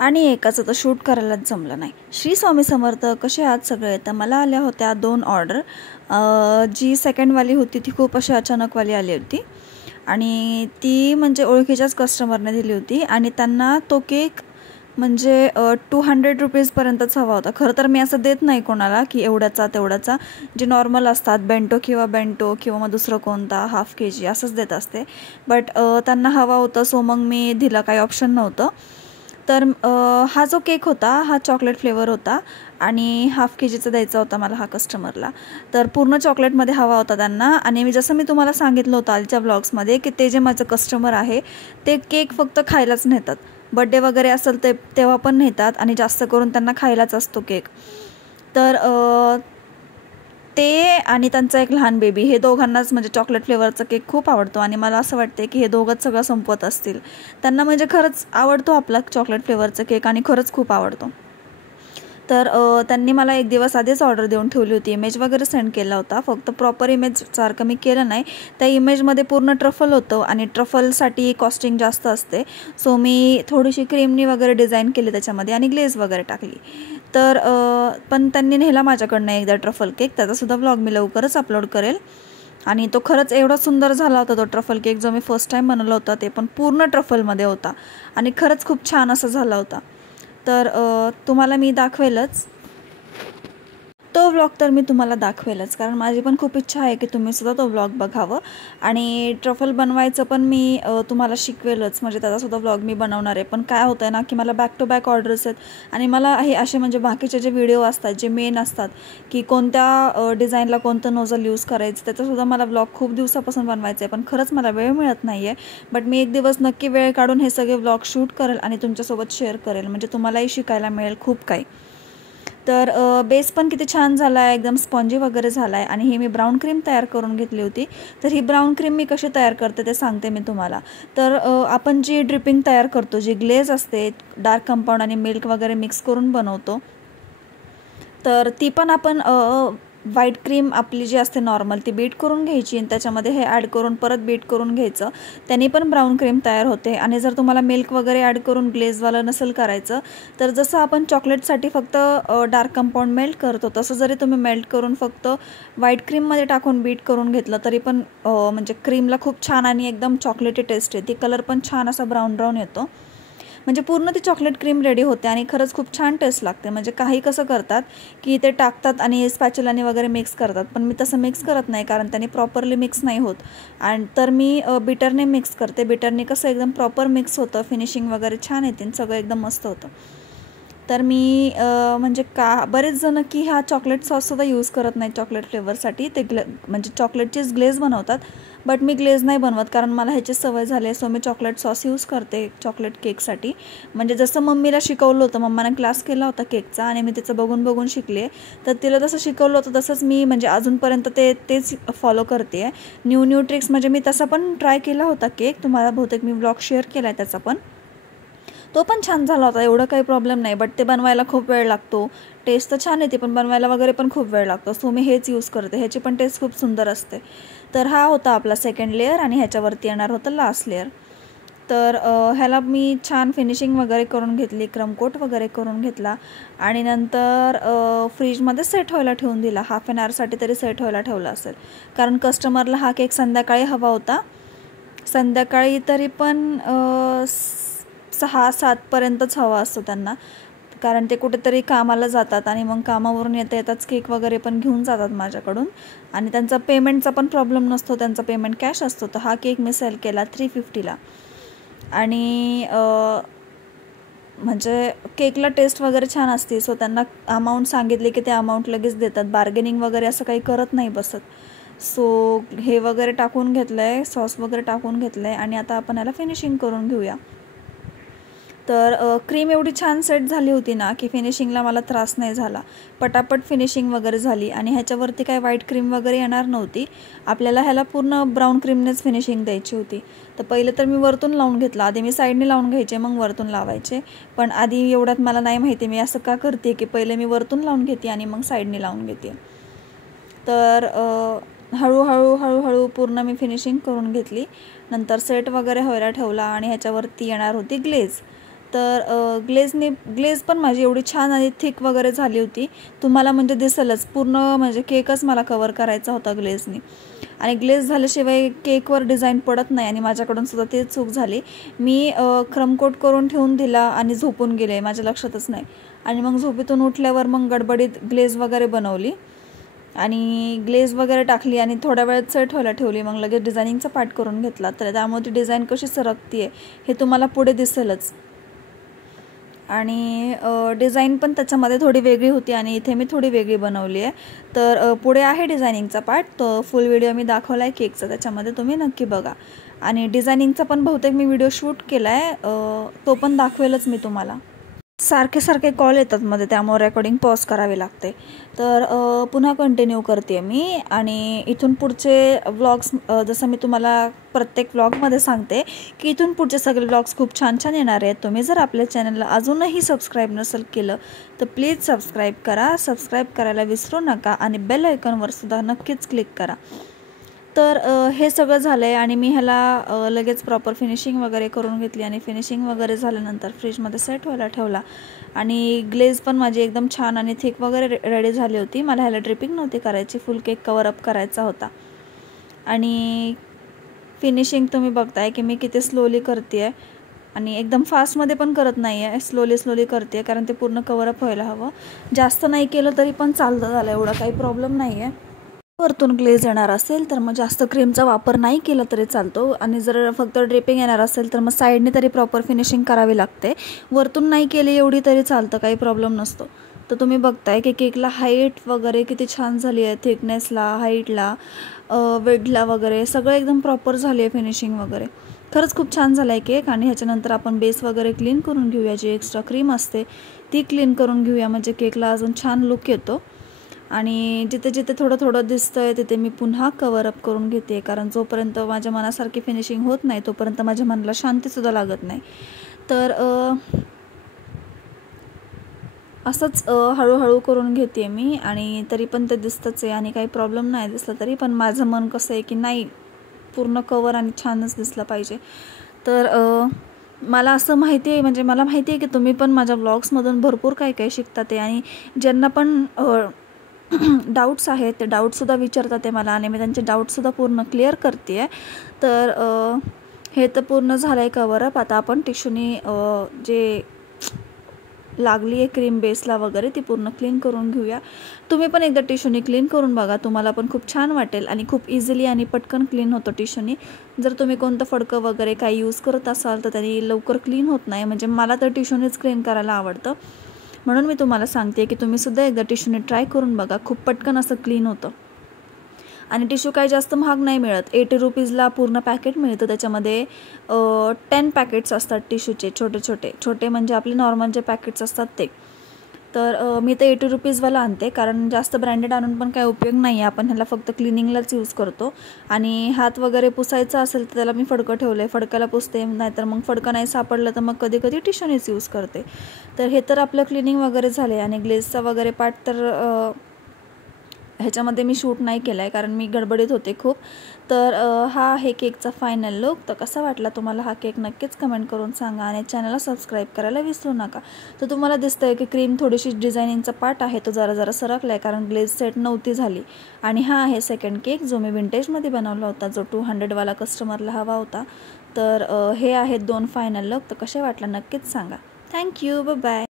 आणि एकाचं तर शूट करायलाच जमलं नाही. श्री स्वामी समर्थ. कसे आहात सगळे? तर मला आल्या होत्या 2 ऑर्डर. जी सेकंडवाली होती ती खूप अशी अचानकवाली आली होती आणि ती म्हणजे ओळखीच्याच कस्टमरने दिली होती आणि त्यांना तो केक म्हणजे 200 रुपीजपर्यंतच हवा होता. खरं तर मी असं देत नाही कोणाला की एवढ्याचा तेवढ्याचा, जे नॉर्मल असतात बेंटो किंवा मग दुसरं कोणता हाफ KG असंच देत असते. बट त्यांना हवा होता सो मग मी दिला, काही ऑप्शन नव्हतं. तर हा जो केक होता हा चॉकलेट फ्लेवर होता आणि हाफ KGचा द्यायचा होता मला हा कस्टमरला. तर पूर्ण चॉकलेटमध्ये हवा होता त्यांना. आणि जसं मी तुम्हाला सांगितलं होतं आजच्या व्लॉग्समध्ये की ते जे माझं कस्टमर आहे ते केक फक्त खायलाच नेतात. बड्डे वगैरे असेल ते तेव्हा पण नेतात आणि जास्त करून त्यांना खायलाच असतो केक. तर ते आणि त्यांचा एक लहान बेबी, हे दोघांनाच म्हणजे चॉकलेट फ्लेवरचा केक खूप आवडतो आणि मला असं वाटते की हे दोघंच सगळं संपवत असतील. त्यांना म्हणजे खरंच आवडतो आपला चॉकलेट फ्लेवरचा केक आणि खरंच खूप आवडतो. तर त्यांनी मला एक दिवस आधीच ऑर्डर देऊन ठेवली होती. इमेज वगैरे सेंड केला होता, फक्त प्रॉपर इमेजसारखं मी केलं नाही. त्या इमेजमध्ये पूर्ण ट्रफल होतं आणि ट्रफलसाठी कॉस्टिंग जास्त असते. सो मी थोडीशी क्रीमनी वगैरे डिझाईन केली त्याच्यामध्ये आणि ग्लेज वगैरे टाकली. तर पण त्यांनी नेला माझ्याकडनं एकदा ट्रफल केक. त्याचासुद्धा व्लॉग मी लवकरच अपलोड करेल. आणि तो खरंच एवढा सुंदर झाला होता तो ट्रफल केक, जो मी फर्स्ट टाईम बनवला होता ते पण पूर्ण ट्रफलमध्ये होता आणि खरंच खूप छान असा झाला होता. तर तुम्हाला मी दाखवेलच तो व्लॉग, तर मी तुम्हाला दाखवेलच, कारण माझी पण खूप इच्छा आहे की तुम्हीसुद्धा तो व्लॉग बघावं. आणि ट्रफल बनवायचं पण मी तुम्हाला शिकवेलच, म्हणजे त्याचासुद्धा व्लॉग मी बनवणार आहे. पण काय होतं आहे ना की मला बॅक टू बॅक ऑर्डर्स आहेत आणि मला हे असे म्हणजे बाकीचे जे व्हिडिओ असतात जे मेन असतात की कोणत्या डिझाईनला कोणतं नोझल यूज करायचं, त्याचासुद्धा मला व्लॉग खूप दिवसापासून बनवायचं आहे. पण खरंच मला वेळ मिळत नाही आहे. बट मी एक दिवस नक्की वेळ काढून हे सगळे व्लॉग शूट करेल आणि तुमच्यासोबत शेअर करेल, म्हणजे तुम्हालाही शिकायला मिळेल खूप काही. तर बेस पण किती छान झाला आहे, एकदम स्पॉन्जी वगैरे झाला आहे. आणि ही मी ब्राऊन क्रीम तयार करून घेतली होती. तर ही ब्राऊन क्रीम मी कशी तयार करते ते सांगते मी तुम्हाला. तर आपण जी ड्रिपिंग तयार करतो, जी ग्लेज असते, डार्क कंपाऊंड आणि मिल्क वगैरे मिक्स करून बनवतो, तर ती पण आपण व्हाईट क्रीम आपली जी असते नॉर्मल ती बीट करून घ्यायची आणि त्याच्यामध्ये हे ॲड करून परत बीट करून घ्यायचं. त्याने पण ब्राऊन क्रीम तयार होते. आणि जर तुम्हाला मिल्क वगैरे ॲड करून ग्लेजवालं नसेल करायचं, तर जसं आपण चॉकलेटसाठी फक्त डार्क कंपाऊंड मेल्ट करतो, तसं जरी तुम्ही मेल्ट करून फक्त व्हाईट क्रीममध्ये टाकून बीट करून घेतलं तरी पण म्हणजे क्रीमला खूप छान आणि एकदम चॉकलेटी टेस्ट येते. कलर पण छान असा ब्राऊन येतो, म्हणजे पूर्ण ती चॉकलेट क्रीम रेडी होते आणि खरंच खूप छान टेस्ट लागते. म्हणजे काही कसं करतात की ते टाकतात आणि स्पॅच्युलाने वगैरे मिक्स करतात, पण मी तसं मिक्स करत नाही, कारण त्याने प्रॉपरली मिक्स नाही होत. आणि तर मी बिटरने मिक्स करते. बिटरने कसं एकदम प्रॉपर मिक्स होतं, फिनिशिंग वगैरे छान येते आणि सगळं एकदम मस्त होतं. तर मी म्हणजे बरेच जण की हा चॉकलेट सॉससुद्धा यूज करत नाही चॉकलेट फ्लेवरसाठी, ते म्हणजे चॉकलेटचीच ग्लेज बनवतात. बट मी ग्लेज नाही बनवत, कारण मला ह्याची सवय झाली आहे. सो मी चॉकलेट सॉस यूज करते चॉकलेट केकसाठी. म्हणजे जसं मम्मीला शिकवलं होतं, मम्माने क्लास केला होता केकचा आणि मी तिचं बघून शिकले. तर तिला जसं शिकवलं होतं तसंच मी म्हणजे अजूनपर्यंत तेच फॉलो करते आहे. न्यू ट्रिक्स म्हणजे मी तसा पण ट्राय केला होता केक, तुम्हाला बहुतेक मी व्लॉग शेअर केला आहे त्याचा, पण तो पण छान झाला होता, एवढं काही प्रॉब्लेम नाही. बट ते बनवायला खूप वेळ लागतो. टेस्ट तर छान येते पण बनवायला वगैरे पण खूप वेळ लागतो. सो मी हेच यूज करते, ह्याची पण टेस्ट खूप सुंदर असते. तर हा होता आपला सेकंड लेअर आणि ह्याच्यावरती येणार होतं लास्ट लेअर. तर ह्याला मी छान फिनिशिंग वगैरे करून घेतली, क्रमकोट वगैरे करून घेतला आणि नंतर फ्रीजमध्ये सेट व्हायला ठेवून दिला. हाफ एन आवरसाठी तरी सेट व्हायला ठेवला असेल, कारण कस्टमरला हा केक संध्याकाळी हवा होता. संध्याकाळी तरी पण 6-7पर्यंतच हवा असतो त्यांना, कारण ते कुठेतरी कामाला जातात आणि मग कामावरून येताच केक वगैरे पण घेऊन जातात माझ्याकडून. आणि त्यांचा पेमेंटचा पण प्रॉब्लेम नसतो, त्यांचा पेमेंट कॅश असतो. तर हा केक मी सेल केला 350ला. आणि म्हणजे केकला टेस्ट वगैरे छान असते. सो त्यांना अमाऊंट सांगितले की ते अमाऊंट लगेच देतात, बार्गेनिंग वगैरे असं काही करत नाही बसत. सो हे वगैरे टाकून घेतलं आहे, सॉस वगैरे टाकून घेतलं आहे आणि आता आपण याला फिनिशिंग करून घेऊया. तर क्रीम एवढी छान सेट झाली होती ना की फिनिशिंगला मला त्रास नाही झाला, पटापट फिनिशिंग वगैरे झाली. आणि ह्याच्यावरती काय व्हाईट क्रीम वगैरे येणार नव्हती, आपल्याला ह्याला पूर्ण ब्राऊन क्रीमनेच फिनिशिंग द्यायची होती. तर पहिलं तर मी वरतून लावून घेतलं, आधी मी साईडने लावून घ्यायचे मग वरतून लावायचे. पण आधी एवढ्यात मला नाही माहिती मी असं का करते की पहिले मी वरतून लावून घेते आणि मग साईडने लावून घेते. तर हळूहळू पूर्ण मी फिनिशिंग करून घेतली. नंतर सेट वगैरे व्हायला ठेवला आणि ह्याच्यावरती येणार होती ग्लेज. तर ग्लेज पण माझी एवढी छान आणि थिक वगैरे झाली होती, तुम्हाला म्हणजे दिसेलच. पूर्ण म्हणजे केकच मला कवर करायचा होता ग्लेजनी, आणि ग्लेज झाल्याशिवाय केकवर डिझाईन पडत नाही. आणि माझ्याकडून सुद्धा ते चूक झाली. मी क्रमकोट करून ठेवून दिला आणि झोपून गेले, माझ्या लक्षातच नाही. आणि मग झोपेतून उठल्यावर मग गडबडीत ग्लेज वगैरे बनवली आणि ग्लेज वगैरे टाकली आणि थोड्या वेळात सेट व्हायला ठेवली. मग लगेच डिझायनिंगचा पार्ट करून घेतला. तर त्यामुळे ती डिझाईन कशी सरकती आहे हे तुम्हाला पुढे दिसेलच. आणि डिझाईन पण त्याच्यामध्ये थोडी वेगळी होती आणि इथे मी थोडी वेगळी बनवली आहे. तर पुढे आहे डिझायनिंगचा पार्ट, तो फुल व्हिडिओ मी दाखवला आहे केकचा, त्याच्यामध्ये तुम्ही नक्की बघा. आणि डिझायनिंगचा पण बहुतेक मी व्हिडिओ शूट केला आहे, तो पण दाखवेलच मी तुम्हाला. सारखे कॉल येतात मध्ये, त्यामुळे रेकॉर्डिंग पॉज करावी लागते. तर पुन्हा कंटिन्यू करते मी. आणि इथून पुढचे व्लॉग्स, जसं मी तुम्हाला प्रत्येक व्लॉगमध्ये सांगते की इथून पुढचे सगळे व्लॉग्स खूप छान छान येणार आहेत. तुम्ही जर आपल्या चॅनलला अजूनही सबस्क्राईब नसेल केलं तर प्लीज सबस्क्राईब करा. सबस्क्राईब करायला विसरू नका आणि बेल आयकॉनवर सुद्धा नक्कीच क्लिक करा. तर हे सगळं झालं आहे आणि मी ह्याला लगेच प्रॉपर फिनिशिंग वगैरे करून घेतली. आणि फिनिशिंग वगैरे झाल्यानंतर फ्रीजमध्ये सेट व्हायला ठेवला. आणि ग्लेज पण माझी एकदम छान आणि थिक वगैरे रेडी झाली होती. मला ह्याला ड्रिपिंग नव्हती करायची, फुल केक कवर अप करायचा होता. आणि फिनिशिंग तुम्ही बघताय की मी किती स्लोली करते आहे, आणि एकदम फास्टमध्ये पण करत नाही आहे, स्लोली करते आहे, कारण ते पूर्ण कवर अप व्हायला हवं. जास्त नाही केलं तरी पण चालतं झालं, एवढा काही प्रॉब्लेम नाही आहे. वरतून ग्लेज येणार असेल तर मग जास्त क्रीमचा वापर नाही केला तरी चालतो. आणि जर फक्त ड्रिपिंग येणार असेल तर मग साईडने तरी प्रॉपर फिनिशिंग करावी लागते. वरतून नाही केली एवढी तरी चालतं, काही प्रॉब्लेम नसतो. तर तुम्ही बघताय की केकला हाईट वगैरे किती छान झाली आहे, थिकनेसला, हाईटला, वेडला वगैरे सगळं एकदम प्रॉपर झाली आहे फिनिशिंग वगैरे. खरंच खूप छान झाला आहे केक. आणि ह्याच्यानंतर आपण बेस वगैरे क्लीन करून घेऊया, जी एक्स्ट्रा क्रीम असते ती क्लीन करून घेऊया, म्हणजे केकला अजून छान लुक येतो. आणि जिथे जिथे थोडं दिसतं आहे तिथे मी पुन्हा कवर अप करून घेते, कारण जोपर्यंत माझ्या मनासारखी फिनिशिंग होत नाही तोपर्यंत माझ्या मनाला शांतीसुद्धा लागत नाही. तर असंच हळूहळू करून घेते मी. आणि तरी पण ते दिसतंच आहे, आणि काही प्रॉब्लेम नाही दिसला तरी पण माझं मन कसं आहे की नाही, पूर्ण कवर आणि छानच दिसलं पाहिजे. तर मला असं माहिती आहे, म्हणजे मला माहिती आहे की तुम्ही पण माझ्या व्लॉग्समधून भरपूर काही शिकतात आहे. आणि ज्यांना पण डाऊट्स आहेत ते डाऊटसुद्धा विचारतात आहे मला, आणि मी त्यांचे डाऊटसुद्धा पूर्ण क्लिअर करते आहे. तर हे तर पूर्ण झालं आहे कवरअप. आता आपण टिश्यूनी जे लागली आहे क्रीम बेसला वगैरे ती पूर्ण क्लीन करून घेऊया. तुम्ही पण एकदा टिश्यूनी क्लीन करून बघा, तुम्हाला पण खूप छान वाटेल. आणि खूप इझिली आणि पटकन क्लीन होतं टिश्यूनी. जर तुम्ही कोणतं फडकं वगैरे काही यूज करत असाल तर त्यांनी लवकर क्लीन होत नाही. म्हणजे मला तर टिश्यूनीच क्लीन करायला आवडतं, म्हणून मी तुम्हाला सांगते की तुम्हीसुद्धा एकदा टिश्यूने ट्राय करून बघा, खूप पटकन असं क्लीन होतं. आणि टिश्यू काही जास्त महाग नाही मिळत, 80 रुपीजला पूर्ण पॅकेट मिळतं. त्याच्यामध्ये 10 पॅकेट्स असतात टिश्यूचे, छोटे म्हणजे आपले नॉर्मल जे पॅकेट्स असतात ते. तर मी तर 80 रुपीजवाला आणते, कारण जास्त ब्रँडेड आणून पण काही उपयोग नाही आहे. आपण ह्याला फक्त क्लिनिंगलाच यूज करतो. आणि हात वगैरे पुसायचा असेल तर त्याला मी फडकं ठेवलं आहे, फडक्याला पुसते. नाहीतर मग फडकं नाही सापडलं तर मग कधी टिश्यूनेच यूज करते. तर हे तर आपलं क्लिनिंग वगैरे झाले. आणि ग्लेजचा वगैरे पार्ट तर ह्याच्यामध्ये मी शूट नाही केला आहे, कारण मी गडबडीत होते खूप. तर हा आहे केकचा फायनल लुक. तर कसा वाटला तुम्हाला हा केक नक्कीच कमेंट करून सांगा. आणि चॅनलला सबस्क्राईब करायला विसरू नका. तर तुम्हाला दिसतं आहे की क्रीम थोडीशी डिझायनिंगचा पार्ट आहे तो जरा सरकला आहे, कारण ग्लेज सेट नव्हती झाली. आणि हा आहे सेकंड केक, जो मी विंटेजमध्ये बनवला होता, जो 200वाला कस्टमरला हवा होता. तर हे आहेत 2 फायनल लुक. तर कसे वाटला नक्कीच सांगा. Thank you, bye.